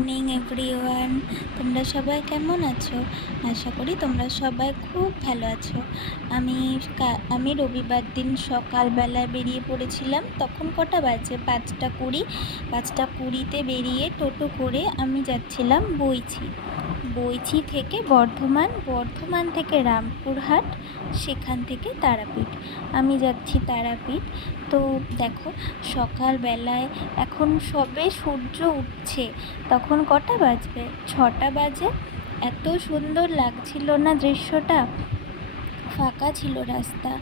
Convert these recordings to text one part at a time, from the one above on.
Morning everyone. তোমরা সবাই কেমন আছো? আশা করি তোমরা সবাই খুব ভালো আছো। আমি রবিবার দিন সকালবেলায় বেরিয়ে পড়েছিলাম। তখন কটা বাজে? 5:20। 5:20তে বেরিয়ে টোটো করে আমি যাচ্ছিলাম বইছি থেকে বর্ধমান থেকে রামপুরহাট, সেখান থেকে তারাপীঠ। আমি যাচ্ছি তারাপীঠ। তো দেখো, সকালবেলায় এখন সবে সূর্য উঠছে, তখন কটা বাজবে? 6টা বাজে। এত সুন্দর লাগছিল না দৃশ্যটা, ফাঁকা ছিল রাস্তা,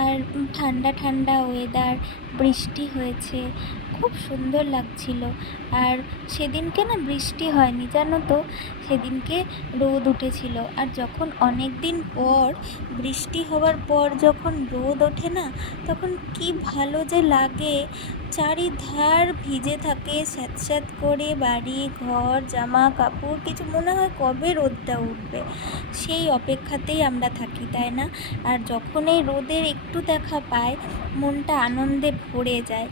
আর ঠান্ডা ঠান্ডা ওয়েদার, বৃষ্টি হয়েছে, খুব সুন্দর লাগছিল। আর সেদিনকে না বৃষ্টি হয়নি, জানো তো, সেদিনকে রোদ উঠেছিল। আর যখন অনেক দিন পর বৃষ্টি হওয়ার পর যখন রোদ ওঠে না, তখন কি ভালো যে লাগে। চারিধার ভিজে থাকে স্যাঁতস্যাঁত করে, বাড়ি ঘর জামা কাপড়, কিছু মনে হয় কবে রোদটা উঠবে, সেই অপেক্ষাতেই আমরা থাকি, তাই না? আর যখন এই রোদের একটু দেখা পায়, মনটা আনন্দে ভরে যায়।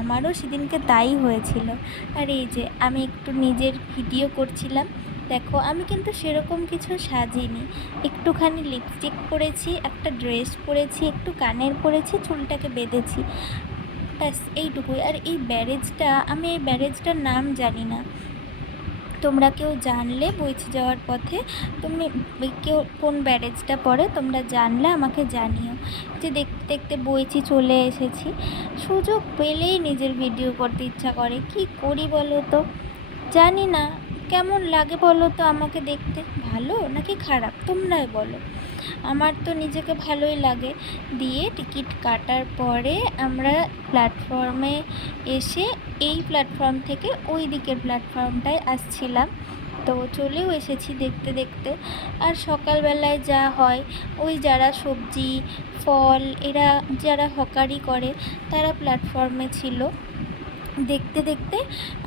আমারও সেদিনকে তাই হয়েছিল। আর এই যে আমি একটু নিজের ভিডিও করছিলাম। দেখো, আমি কিন্তু সেরকম কিছু সাজিনি, একটুখানি লিপস্টিক পরেছি, একটা ড্রেস পরেছি, একটু কানের পরেছি, চুলটাকে বেঁধেছি, ব্যাস এইটুকুই। আর আমি এই ব্যারেজটার নাম জানি না। তোমরা কেউ জানলে বইতে যাওয়ার পথে, তুমি কেউ কোন ব্যারেজটা পড়ে তোমরা জানলে আমাকে জানিও। যে দেখতে দেখতে বইছি চলে এসেছি। সুযোগ পেলেই নিজের ভিডিও করতে ইচ্ছা করে, কি করি বলো তো, জানি না কেমন লাগে বলো তো আমাকে দেখতে, ভালো নাকি খারাপ তোমরাই বলো। আমার তো নিজেকে ভালোই লাগে। দিয়ে টিকিট কাটার পরে আমরা প্ল্যাটফর্মে এসে এই প্ল্যাটফর্ম থেকে ওই দিকের প্ল্যাটফর্মটায় আসছিলাম। তো চলেও এসেছি দেখতে দেখতে। আর সকালবেলায় যা হয়, ওই যারা সবজি ফল এরা যারা হকারি করে, তারা প্ল্যাটফর্মে ছিল। দেখতে দেখতে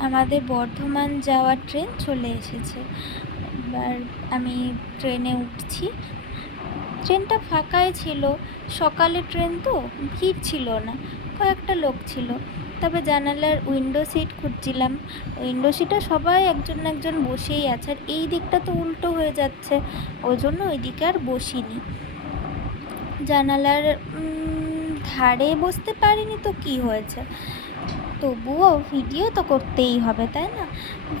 আমাদের বর্ধমান যাওয়ার ট্রেন চলে এসেছে। এবার আমি ট্রেনে উঠছি। ট্রেনটা ফাঁকাই ছিল, সকালের ট্রেন তো, ভিড় ছিল না, কয়েকটা লোক ছিল। তবে জানালার উইন্ডো সিট খুঁজছিলাম। উইন্ডো সিটে সবাই একজন একজন বসেই আছে, আর এই দিকটা তো উল্টো হয়ে যাচ্ছে, ওই জন্য ওই দিকে আর বসিনি। জানালার ধারে বসতে পারিনি তো কি হয়েছে, তবুও ভিডিও তো করতেই হবে, তাই না?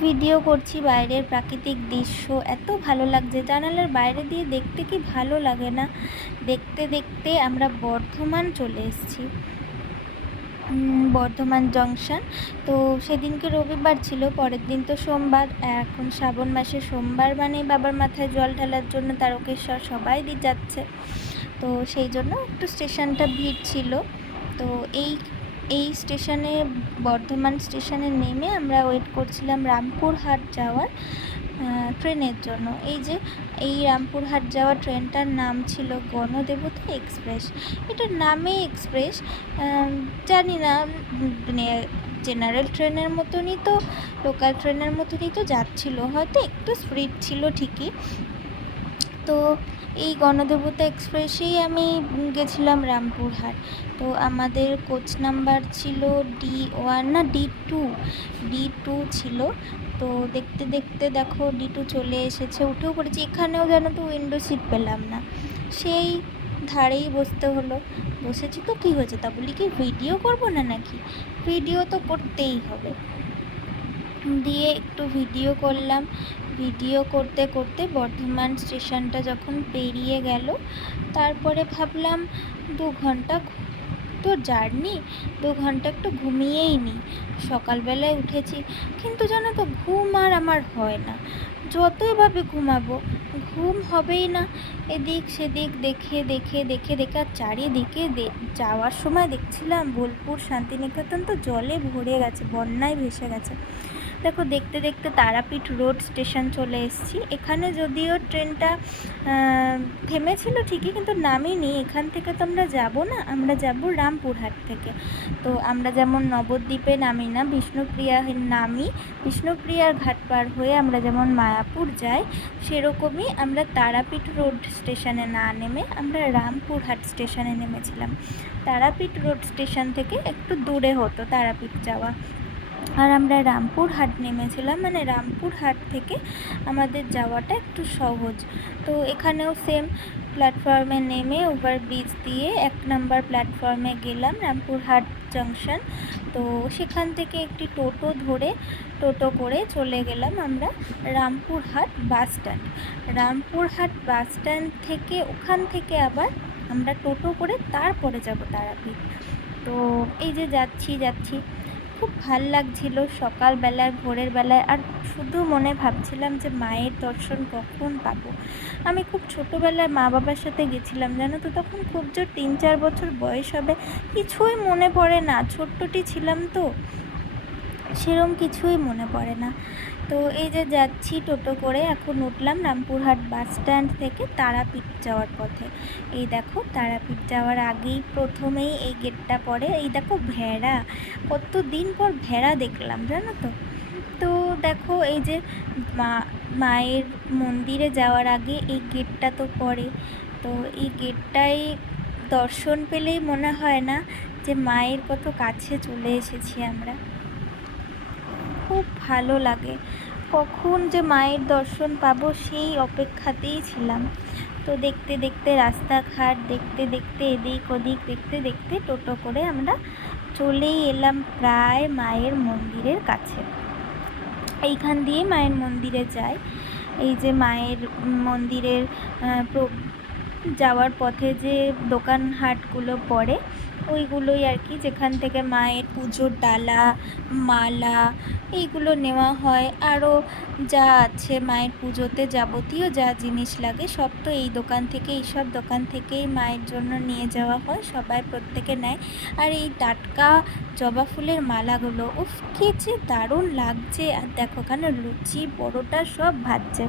ভিডিও করছি, বাইরের প্রাকৃতিক দৃশ্য এত ভালো লাগছে, জানালার বাইরে দিয়ে দেখতে কি ভালো লাগে না। দেখতে দেখতে আমরা বর্ধমান চলে এসেছি, বর্ধমান জংশন। তো সেদিনকে রবিবার ছিল, পরের দিন তো সোমবার। এখন শ্রাবণ মাসে সোমবার মানে বাবার মাথায় জল ঢালার জন্য তারকেশ্বর সবাই যাচ্ছে। তো সেই জন্য একটু স্টেশনটা ভিড় ছিল। তো এই স্টেশনে, বর্ধমান স্টেশনে নেমে আমরা ওয়েট করছিলাম রামপুরহাট যাওয়ার ট্রেনের জন্য। এই রামপুরহাট যাওয়ার ট্রেনটার নাম ছিল গণদেবতা এক্সপ্রেস। এটার নামে এক্সপ্রেস, জানি না, জেনারেল ট্রেনের মতনই তো, লোকাল ট্রেনের মতনই তো যাচ্ছিল, হয়তো একটু স্পিড ছিল ঠিকই। তো এই গণদেবতা এক্সপ্রেসেই আমি গেছিলাম রামপুরহাট। তো আমাদের কোচ নাম্বার ছিল D1 না D2 ছিল। তো দেখতে দেখতে দেখো D2 চলে এসেছে, উঠেও পড়েছি। এখানেও যেন তো উইন্ডো সিট পেলাম না, সেই ধারেই বসতে হলো। বসেছি তো কী হয়েছে, তা বলি কি ভিডিও করবো না নাকি? ভিডিও তো করতেই হবে। দিয়ে একটু ভিডিও করলাম। ভিডিও করতে করতে বর্ধমান স্টেশনটা যখন পেরিয়ে গেল, তারপরে ভাবলাম 2 ঘন্টা তো জার্নি, 2 ঘন্টা একটু ঘুমিয়েই নিই। সকালবেলায় উঠেছি, কিন্তু জানো তো ঘুম আর আমার হয় না, যতই ভাবে ঘুমাবো ঘুম হবেই না। এদিক সেদিক দেখে দেখে দেখে দেখে আর চারিদিকে যাওয়ার সময় দেখছিলাম বোলপুর শান্তিনিকেতন তো জলে ভরে গেছে, বন্যায় ভেসে গেছে। দেখো, দেখতে দেখতে তারাপীঠ রোড স্টেশন চলে এসেছি। এখানে যদিও ট্রেনটা থেমেছিল ঠিকই, কিন্তু নামিনি। এখান থেকে তো আমরা যাবো না, আমরা যাব রামপুরহাট থেকে। তো আমরা যেমন নবদ্বীপে নামি না, বিষ্ণুপ্রিয়া নামি, বিষ্ণুপ্রিয়ার ঘাট পার হয়ে আমরা যেমন মায়াপুর যাই, সেরকমই আমরা তারাপীঠ রোড স্টেশনে না নেমে আমরা রামপুরহাট স্টেশনে নেমেছিলাম। তারাপীঠ রোড স্টেশন থেকে একটু দূরে হতো তারাপীঠ যাওয়া। আর আমরা রামপুরহাট নেমেছিলাম, মানে রামপুরহাট থেকে আমাদের যাওয়াটা একটু সহজ। তো এখানেও সেম প্ল্যাটফর্মে নেমে ওভারব্রিজ দিয়ে 1 নম্বর প্ল্যাটফর্মে গেলাম, রামপুরহাট জাংশন। তো সেখান থেকে একটি টোটো করে চলে গেলাম আমরা Rampurhat bus stand. Rampurhat bus stand থেকে ওখান থেকে আবার আমরা টোটো করে তারপরে যাব তারাপীঠ। তো এই যে যাচ্ছি খুব ভাল লাগছিল সকালবেলায়, ভোরের বেলায়। আর শুধু মনে ভাবছিলাম যে মায়ের দর্শন কখন পাবো। আমি খুব ছোটোবেলায় মা বাবার সাথে গেছিলাম জানো তো, তখন খুব জোর 3-4 বছর বয়স হবে, কিছুই মনে পড়ে না, ছোট্টটি ছিলাম তো, সেরম কিছুই মনে পড়ে না। তো এই যে যাচ্ছি টোটো করে, এখন উঠলাম রামপুরহাট বাস স্ট্যান্ড থেকে তারাপীঠ যাওয়ার পথে। এই দেখো তারাপীঠ যাওয়ার আগেই প্রথমেই এই গেটটা পড়ে, এই দেখো ভেড়া, কতদিন পর ভেড়া দেখলাম জানো তো। তো দেখো এই যে মায়ের মন্দিরে যাওয়ার আগে এই গেটটা তো পড়ে। তো এই গেটটাই দর্শন পেলেই মনে হয় না যে মায়ের কত কাছে চলে এসেছি আমরা। খুব ভালো লাগে, কখন যে মায়ের দর্শন পাবো সেই অপেক্ষাতেই ছিলাম। তো দেখতে দেখতে রাস্তাঘাট দেখতে দেখতে এদিক ওদিক দেখতে দেখতে টোটো করে আমরা চলেই এলাম প্রায় মায়ের মন্দিরের কাছে। এইখান দিয়ে মায়ের মন্দিরে যাই। এই যে মায়ের মন্দিরের যাওয়ার পথে যে দোকান হাটগুলো পড়ে ওইগুলোই আর কি, যেখান থেকে মায়ের পুজোর ডালা, মালা এইগুলো নেওয়া হয়। আরও যা আছে মায়ের পুজোতে যাবতীয় যা জিনিস লাগে সব তো এই দোকান থেকে, এইসব দোকান থেকেই মায়ের জন্য নিয়ে যাওয়া হয়, সবাই প্রত্যেকে নেয়। আর এই টাটকা জবা ফুলের মালাগুলো উফ কি যে দারুণ লাগছে। আর দেখো কেন লুচি পরোটা সব ভাজছে,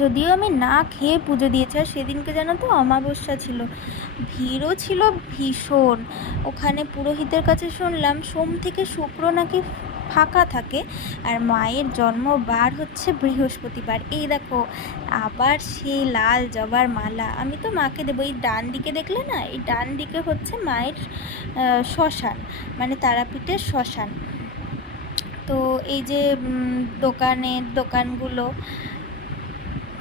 যদিও আমি না খেয়ে পুজো দিয়েছি। আর সেদিনকে জানো তো অমাবস্যা ছিল, ভিড়ও ছিল ভীষণ। ওখানে পুরোহিতের কাছে শুনলাম সোম থেকে শুক্র নাকি ফাঁকা থাকে, আর মায়ের জন্মবার হচ্ছে বৃহস্পতিবার। এই দেখো আবার সেই লাল জবার মালা, আমি তো মাকে দেবো। এই ডান দিকে দেখলে না, এই ডান দিকে হচ্ছে মায়ের শ্মশান, মানে তারাপীঠের শ্মশান। তো এই যে দোকানগুলো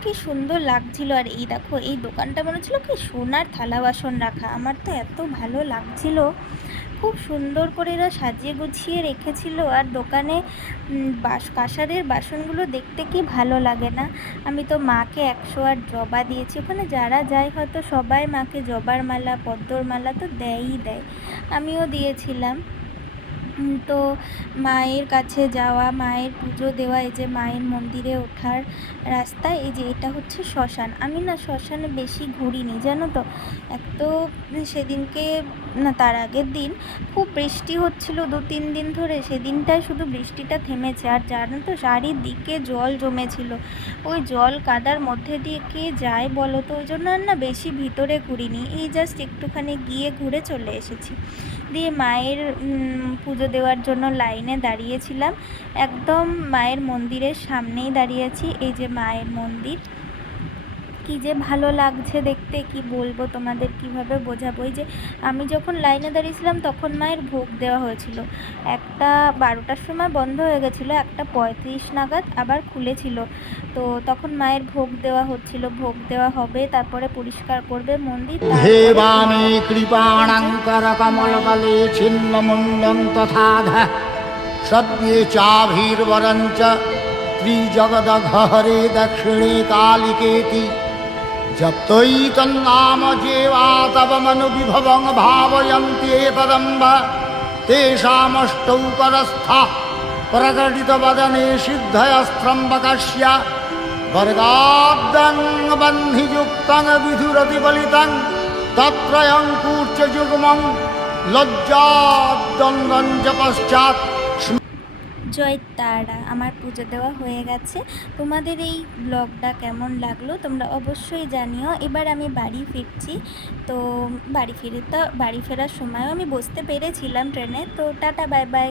কি সুন্দর লাগছিল। আর এই দেখো এই দোকানটা মনে হচ্ছিলো কি সোনার থালা বাসন রাখা, আমার তো এত ভালো লাগছিল। খুব সুন্দর করে এরা সাজিয়ে গুছিয়ে রেখেছিল। আর দোকানে কাঁসারের বাসনগুলো দেখতে কি ভালো লাগে না। আমি তো মাকে 108 জবা দিয়েছি, ওখানে যারা যায় হয়তো সবাই মাকে জবার মালা পদ্মর মালা তো দেয়ই দেয়, আমিও দিয়েছিলাম। তো মায়ের কাছে যাওয়া, মায়ের পুজো দেওয়া, এই যে মায়ের মন্দিরে ওঠার রাস্তা, এই যে এটা হচ্ছে শ্মশান। আমি না শ্মশানে বেশি ঘুরিনি জানো তো, এক তো সেদিনকে না তার আগের দিন খুব বৃষ্টি হচ্ছিল 2-3 দিন ধরে, সেদিনটায় শুধু বৃষ্টিটা থেমেছে। আর জানো তো চারিদিকে জল জমেছিল, ওই জল কাদার মধ্যে দিয়ে কে যায় বলো তো, ওই জন্য আর না বেশি ভিতরে ঘুরিনি, এই জাস্ট একটুখানি গিয়ে ঘুরে চলে এসেছি। দিয়ে মায়ের পুজো দেওয়ার জন্য লাইনে দাঁড়িয়েছিলাম, একদম মায়ের মন্দিরের সামনেই দাঁড়িয়েছি। এই যে মায়ের মন্দির, কি যে ভালো লাগছে দেখতে, কি বলবো তোমাদের, কিভাবে বোঝাবো। এই যে আমি যখন লাইনে দাঁড়িয়েছিলাম তখন মায়ের ভোগ দেওয়া হয়েছিল, 12টার সময় বন্ধ হয়ে গেছিলো, 1:35 নাগাদ আবার খুলেছিল। তো তখন মায়ের ভোগ দেওয়া হচ্ছিল, ভোগ দেওয়া হবে, তারপরে পরিষ্কার করবে মন্দির। হে বামে কৃপাণাঙ্কর কমলতলে ছিন্নমুণ্ডং তথাধ সদ্যে চাভির্বরঞ্চ ত্রিজগদঘহরে দক্ষিণে কালিকেতি জপ্তৈ তন্নাম যেবা তব মনু বিভবং ভাবয়ন্তি এতদম্ব তেষামষ্টৌকরস্থা প্রকটিত বদনে সিদ্ধয়স্ত্রম্বকস্য বর্গাদ্যং বহ্নিযুক্তং বিধুরতি বলিতং তত্রয়ং কূর্চ যুগ্মং লজ্জাদ্বন্দ্বং চ পশ্চাৎ। জয় তারা, আমার পুজো দেওয়া হয়ে গেছে। তোমাদের এই ব্লগটা কেমন লাগলো তোমরা অবশ্যই জানিও। এবার আমি বাড়ি ফিরছি, তো বাড়ি ফেরার সময়ও আমি বসতে পেরেছিলাম ট্রেনে। তো টাটা, বাই বাই।